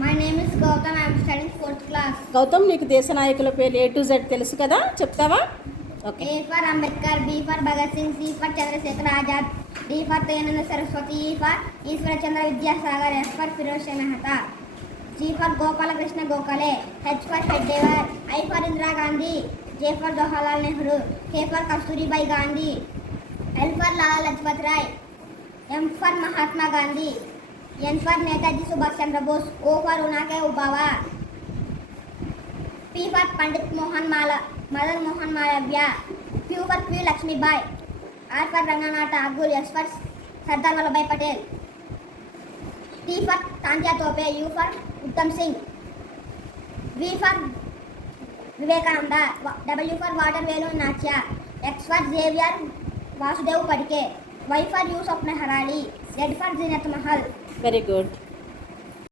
My name is Gautam I'm studying fourth class Gautam నీకు దేశ నాయకుల పేర్లు ఏ టు జెడ్ తెలుసు కదా చెప్తావా okay A for Ambedkar B for Bhagat Singh C for Chandrashekhar Azad D for Dayananda Saraswati E for Ishwar Chandra Vidyasagar S for Firoz Shah Mehta G for Gopalakrishna Gokhale H for Hedgewar I for Indira Gandhi J for Jawaharlal Nehru K for Kasturibai Gandhi L for Lala Lajpat Rai M for Mahatma Gandhi N for Netaji Subhash Chandra Bose. O for Unake Ubawa. P for Pandit Madan Mohan Malviya. Q for P Lakshmi Bai. R for Ranganath Tagore. S for Sardar Vallabhbhai Patel. T for Tandja Tope. U for Uttam Singh. V for Vivekananda. W for Water Velu Nachya. X for Xavier Vasudev Padike. Y for use of my Harali, Z for Zinat Mahal. Very good.